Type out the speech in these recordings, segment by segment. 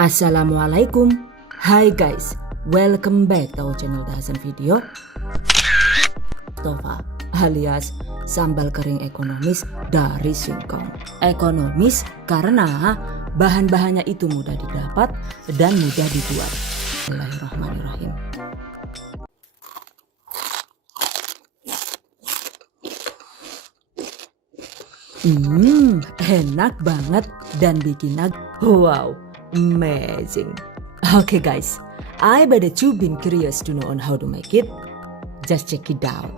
Assalamualaikum. Hai guys, welcome back to our channel Dahasan Video. Tova alias sambal kering ekonomis dari singkong. Ekonomis karena bahan-bahannya itu mudah didapat dan mudah dibuat. Bismillahirrahmanirrahim. Enak banget dan bikin wow, amazing. Okay guys, I bet you been curious to know on how to make it. Just check it out.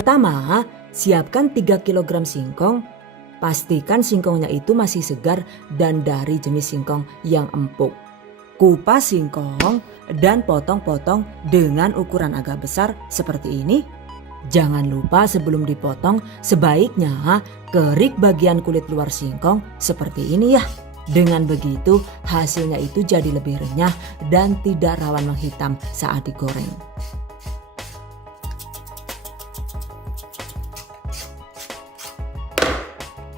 Pertama, siapkan 3 kg singkong. Pastikan singkongnya itu masih segar dan dari jenis singkong yang empuk. Kupas singkong dan potong-potong dengan ukuran agak besar seperti ini. Jangan lupa sebelum dipotong sebaiknya kerik bagian kulit luar singkong seperti ini ya. Dengan begitu hasilnya itu jadi lebih renyah dan tidak rawan menghitam saat digoreng.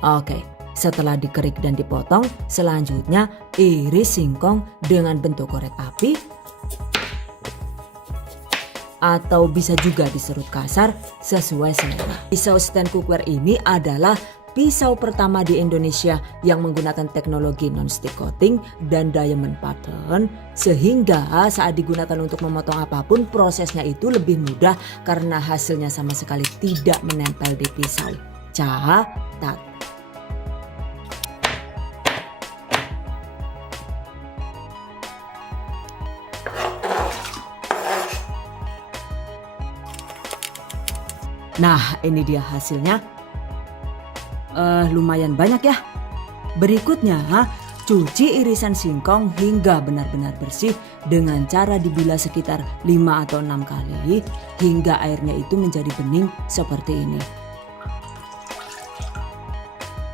Oke, setelah dikerik dan dipotong, selanjutnya iris singkong dengan bentuk korek api atau bisa juga diserut kasar sesuai selera. Pisau stand cookware ini adalah pisau pertama di Indonesia yang menggunakan teknologi non-stick coating dan diamond pattern, sehingga saat digunakan untuk memotong apapun prosesnya itu lebih mudah karena hasilnya sama sekali tidak menempel di pisau. Catat. Nah, ini dia hasilnya. Lumayan banyak ya. Berikutnya, cuci irisan singkong hingga benar-benar bersih dengan cara dibilas sekitar 5 atau 6 kali hingga airnya itu menjadi bening seperti ini.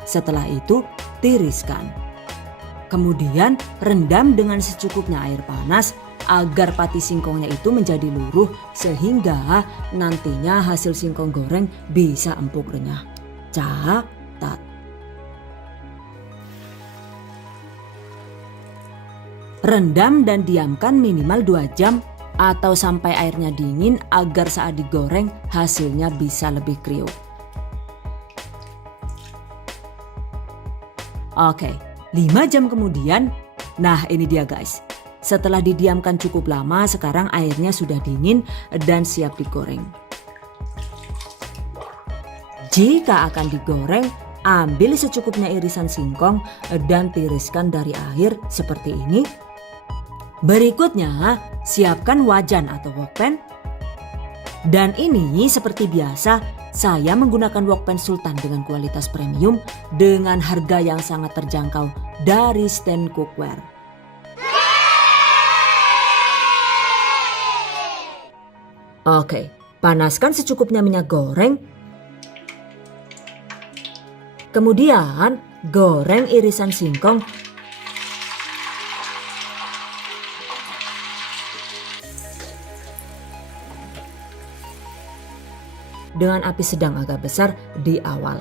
Setelah itu, tiriskan. Kemudian, rendam dengan secukupnya air panas agar pati singkongnya itu menjadi luruh sehingga nantinya hasil singkong goreng bisa empuk renyah. Catat. Rendam dan diamkan minimal 2 jam atau sampai airnya dingin agar saat digoreng hasilnya bisa lebih kriuk. Oke, 5 jam kemudian, nah ini dia guys. Setelah didiamkan cukup lama, sekarang airnya sudah dingin dan siap digoreng. Jika akan digoreng, ambil secukupnya irisan singkong dan tiriskan dari air seperti ini. Berikutnya, siapkan wajan atau wokpan. Dan ini seperti biasa, saya menggunakan wokpan Sultan dengan kualitas premium dengan harga yang sangat terjangkau dari stand cookware. Oke, panaskan secukupnya minyak goreng. Kemudian goreng irisan singkong dengan api sedang agak besar di awal.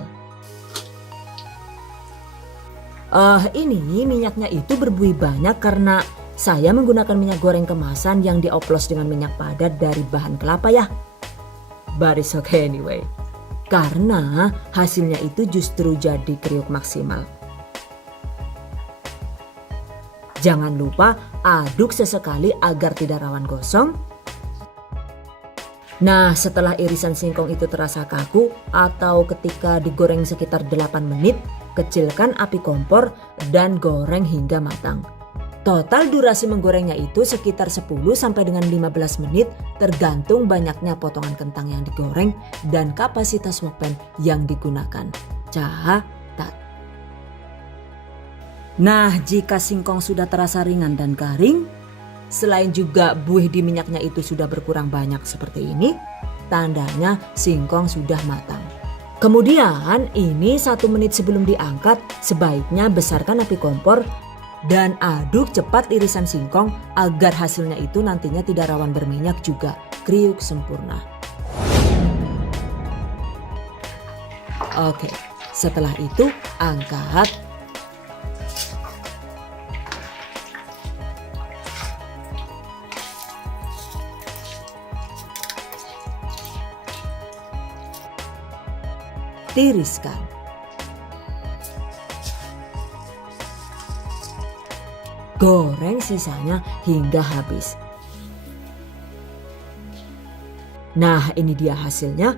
Ini minyaknya itu berbuih banyak karena saya menggunakan minyak goreng kemasan yang dioplos dengan minyak padat dari bahan kelapa ya. But it's okay anyway. Karena hasilnya itu justru jadi kriuk maksimal. Jangan lupa aduk sesekali agar tidak rawan gosong. Nah, setelah irisan singkong itu terasa kaku atau ketika digoreng sekitar 8 menit, kecilkan api kompor dan goreng hingga matang. Total durasi menggorengnya itu sekitar 10 sampai dengan 15 menit tergantung banyaknya potongan kentang yang digoreng dan kapasitas wokpan yang digunakan. Catat. Nah, jika singkong sudah terasa ringan dan garing, selain juga buih di minyaknya itu sudah berkurang banyak seperti ini, tandanya singkong sudah matang. Kemudian ini 1 menit sebelum diangkat, sebaiknya besarkan api kompor dan aduk cepat irisan singkong agar hasilnya itu nantinya tidak rawan berminyak juga kriuk sempurna. Oke, setelah itu angkat. tiriskan. Goreng sisanya hingga habis. Nah, ini dia hasilnya.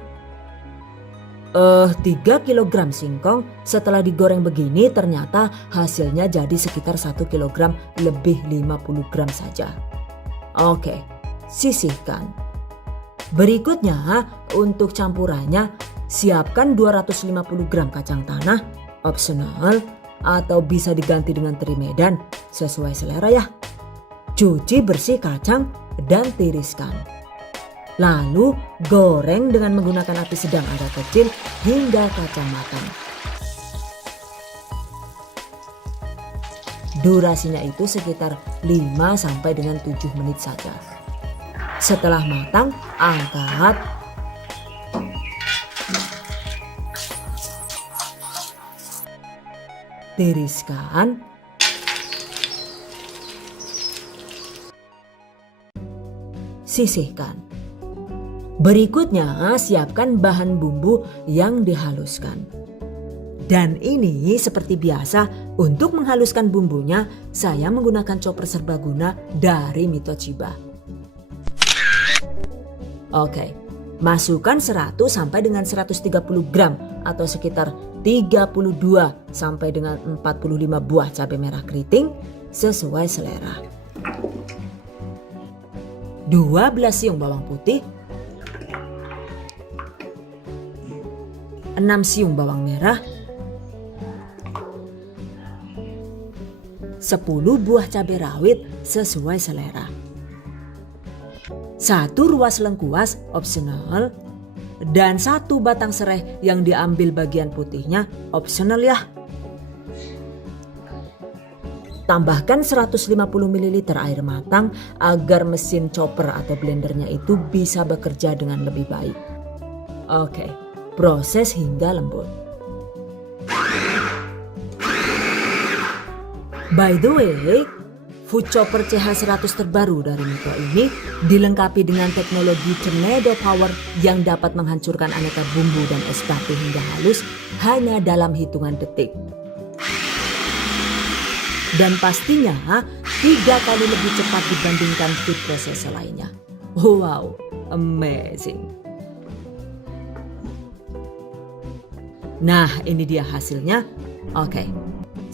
3 kg singkong setelah digoreng begini ternyata hasilnya jadi sekitar 1 kg lebih 50 gram saja. Oke, sisihkan. Berikutnya untuk campurannya, siapkan 250 gram kacang tanah, opsional, atau bisa diganti dengan teri medan sesuai selera ya. Cuci bersih kacang dan tiriskan. Lalu goreng dengan menggunakan api sedang agak kecil hingga kacang matang. Durasinya itu sekitar 5 sampai dengan 7 menit saja. Setelah matang, angkat. Tiriskan. Sisihkan. Berikutnya, siapkan bahan bumbu yang dihaluskan. Dan ini seperti biasa, untuk menghaluskan bumbunya, saya menggunakan chopper serbaguna dari Mitoshiba. Oke, masukkan 100 sampai dengan 130 gram atau sekitar 32 sampai dengan 45 buah cabai merah keriting sesuai selera. 12 siung bawang putih, 6 siung bawang merah, 10 buah cabai rawit sesuai selera, 1 ruas lengkuas opsional, dan 1 batang serai yang diambil bagian putihnya opsional ya. Tambahkan 150 ml air matang agar mesin chopper atau blendernya itu bisa bekerja dengan lebih baik. Oke, proses hingga lembut. By the way, food chopper CH100 terbaru dari Mito ini dilengkapi dengan teknologi tornado power yang dapat menghancurkan aneka bumbu dan es batu hingga halus hanya dalam hitungan detik. Dan pastinya 3 kali lebih cepat dibandingkan food processor lainnya. Wow, amazing. Nah, ini dia hasilnya. Oke,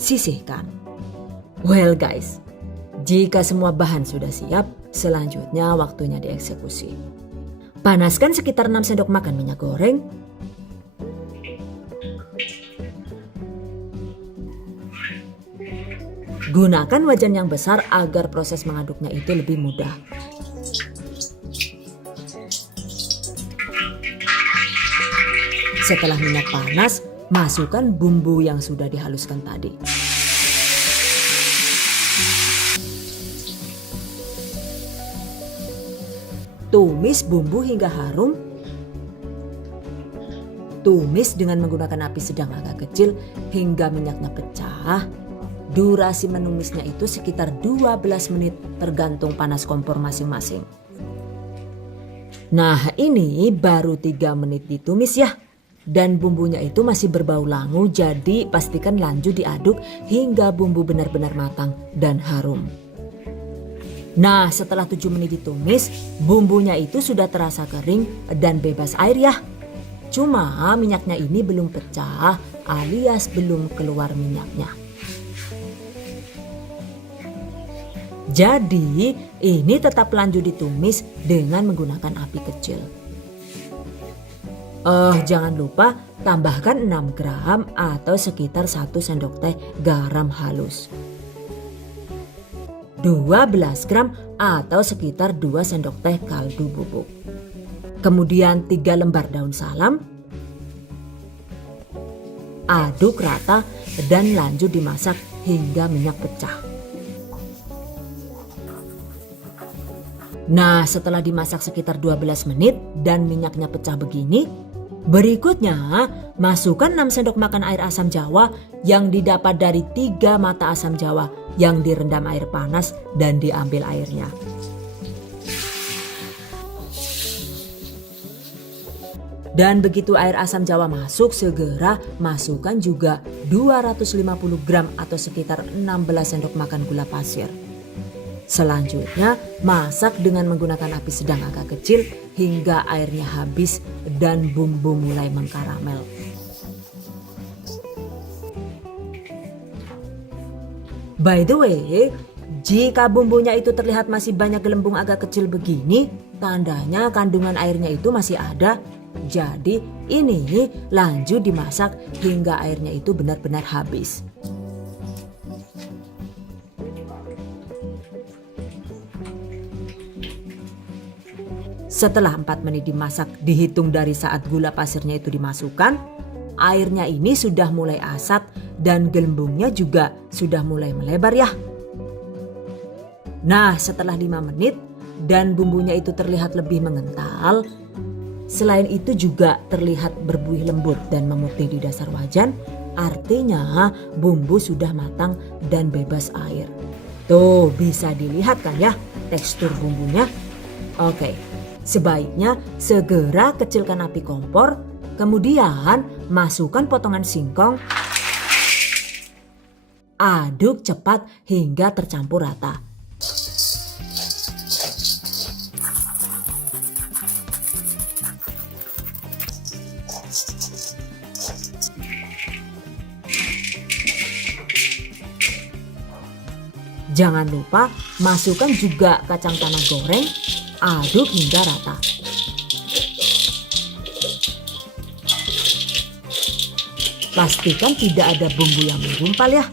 sisihkan. Well guys, jika semua bahan sudah siap, selanjutnya waktunya dieksekusi. Panaskan sekitar 6 sendok makan minyak goreng. Gunakan wajan yang besar agar proses mengaduknya itu lebih mudah. Setelah minyak panas, masukkan bumbu yang sudah dihaluskan tadi. Tumis bumbu hingga harum. Tumis dengan menggunakan api sedang agak kecil hingga minyaknya pecah. Durasi menumisnya itu sekitar 12 menit tergantung panas kompor masing-masing. Nah, ini baru 3 menit ditumis ya. Dan bumbunya itu masih berbau langu, jadi pastikan lanjut diaduk hingga bumbu benar-benar matang dan harum. Nah, setelah 7 menit ditumis, bumbunya itu sudah terasa kering dan bebas air ya. Cuma minyaknya ini belum pecah alias belum keluar minyaknya. Jadi ini tetap lanjut ditumis dengan menggunakan api kecil. Jangan lupa tambahkan 6 gram atau sekitar 1 sendok teh garam halus. 12 gram atau sekitar 2 sendok teh kaldu bubuk. Kemudian 3 lembar daun salam. Aduk rata dan lanjut dimasak hingga minyak pecah. Nah, setelah dimasak sekitar 12 menit dan minyaknya pecah begini, berikutnya masukkan 6 sendok makan air asam jawa yang didapat dari 3 mata asam jawa yang direndam air panas dan diambil airnya. Dan begitu air asam jawa masuk, segera masukkan juga 250 gram atau sekitar 16 sendok makan gula pasir. Selanjutnya, masak dengan menggunakan api sedang agak kecil hingga airnya habis dan bumbu mulai mengkaramel. By the way, jika bumbunya itu terlihat masih banyak gelembung agak kecil begini, tandanya kandungan airnya itu masih ada. Jadi ini lanjut dimasak hingga airnya itu benar-benar habis. Setelah 4 menit dimasak dihitung dari saat gula pasirnya itu dimasukkan, airnya ini sudah mulai asat dan gelembungnya juga sudah mulai melebar ya. Nah, setelah 5 menit dan bumbunya itu terlihat lebih mengental, selain itu juga terlihat berbuih lembut dan memutih di dasar wajan, artinya bumbu sudah matang dan bebas air. Tuh, bisa dilihat kan ya tekstur bumbunya. Oke. Sebaiknya segera kecilkan api kompor, kemudian masukkan potongan singkong, aduk cepat hingga tercampur rata. Jangan lupa masukkan juga kacang tanah goreng, aduk hingga rata. Pastikan tidak ada bumbu yang menggumpal ya.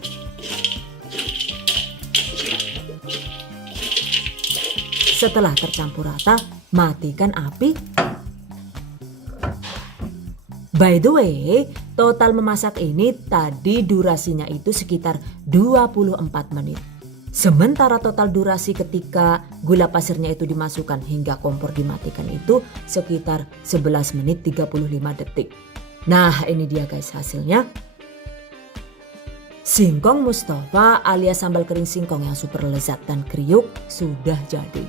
Setelah tercampur rata, matikan api. By the way, total memasak ini tadi durasinya itu sekitar 24 menit. Sementara total durasi ketika gula pasirnya itu dimasukkan hingga kompor dimatikan itu sekitar 11 menit 35 detik. Nah, ini dia guys hasilnya. Singkong Mustafa alias sambal kering singkong yang super lezat dan kriuk sudah jadi.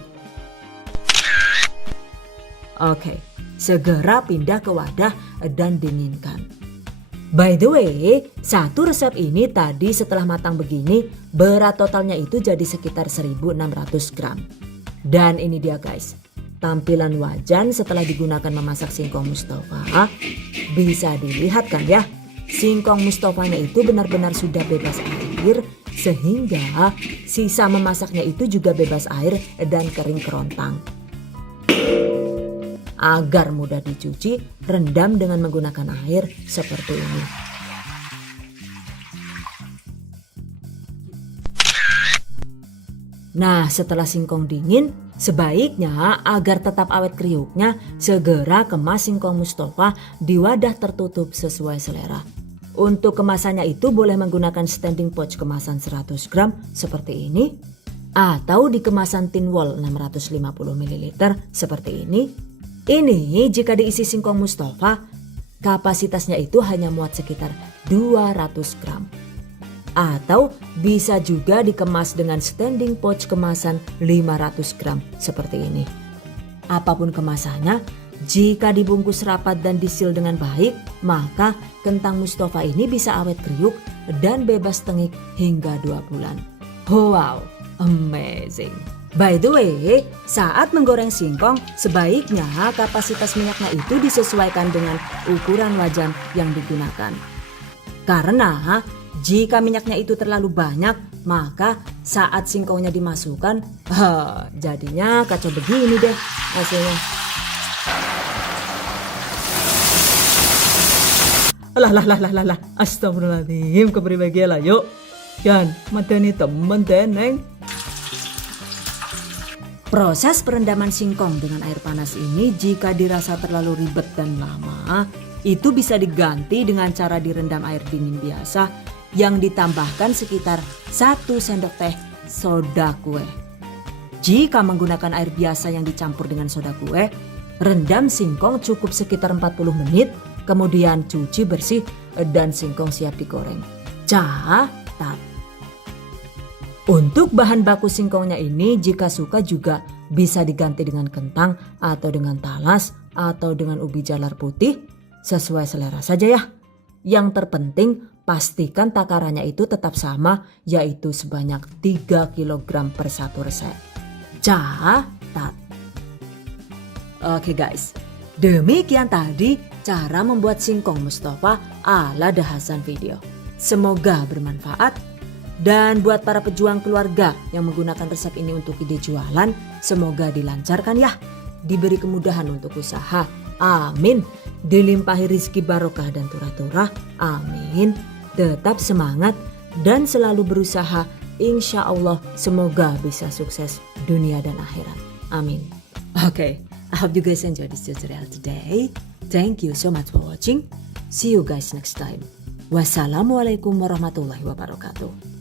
Oke, segera pindah ke wadah dan dinginkan. By the way, satu resep ini tadi setelah matang begini berat totalnya itu jadi sekitar 1600 gram. Dan ini dia guys, tampilan wajan setelah digunakan memasak singkong Mustafa. Bisa dilihat kan ya, singkong Mustafanya itu benar-benar sudah bebas air sehingga sisa memasaknya itu juga bebas air dan kering kerontang. Agar mudah dicuci, rendam dengan menggunakan air seperti ini. Nah, setelah singkong dingin, sebaiknya agar tetap awet kriuknya, segera kemas singkong Mustafa di wadah tertutup sesuai selera. Untuk kemasannya itu boleh menggunakan standing pouch kemasan 100 gram seperti ini, atau di kemasan tin wall 650 ml seperti ini. Ini jika diisi singkong Mustafa, kapasitasnya itu hanya muat sekitar 200 gram. Atau bisa juga dikemas dengan standing pouch kemasan 500 gram seperti ini. Apapun kemasannya, jika dibungkus rapat dan disil dengan baik, maka kentang Mustafa ini bisa awet kriuk dan bebas tengik hingga 2 bulan. Wow, amazing! By the way, saat menggoreng singkong, sebaiknya kapasitas minyaknya itu disesuaikan dengan ukuran wajan yang digunakan. Karena jika minyaknya itu terlalu banyak, maka saat singkongnya dimasukkan, jadinya kacau begini deh hasilnya. Alah, astagfirullahaladzim, kepribadian lah yuk. Yan, mateni temen teneng. Proses perendaman singkong dengan air panas ini jika dirasa terlalu ribet dan lama, itu bisa diganti dengan cara direndam air dingin biasa yang ditambahkan sekitar 1 sendok teh soda kue. Jika menggunakan air biasa yang dicampur dengan soda kue, rendam singkong cukup sekitar 40 menit, kemudian cuci bersih dan singkong siap digoreng. Catat. Untuk bahan baku singkongnya ini jika suka juga bisa diganti dengan kentang atau dengan talas atau dengan ubi jalar putih, sesuai selera saja ya. Yang terpenting pastikan takarannya itu tetap sama, yaitu sebanyak 3 kg per satu resep. Catat. Oke guys, demikian tadi cara membuat singkong Mustafa ala The Hasan video. Semoga bermanfaat. Dan buat para pejuang keluarga yang menggunakan resep ini untuk ide jualan, semoga dilancarkan ya. Diberi kemudahan untuk usaha. Amin. Dilimpahi rizki barokah dan turah-turah. Amin. Tetap semangat dan selalu berusaha. Insya Allah semoga bisa sukses dunia dan akhirat. Amin. Okay, I hope you guys enjoyed this tutorial today. Thank you so much for watching. See you guys next time. Wassalamualaikum warahmatullahi wabarakatuh.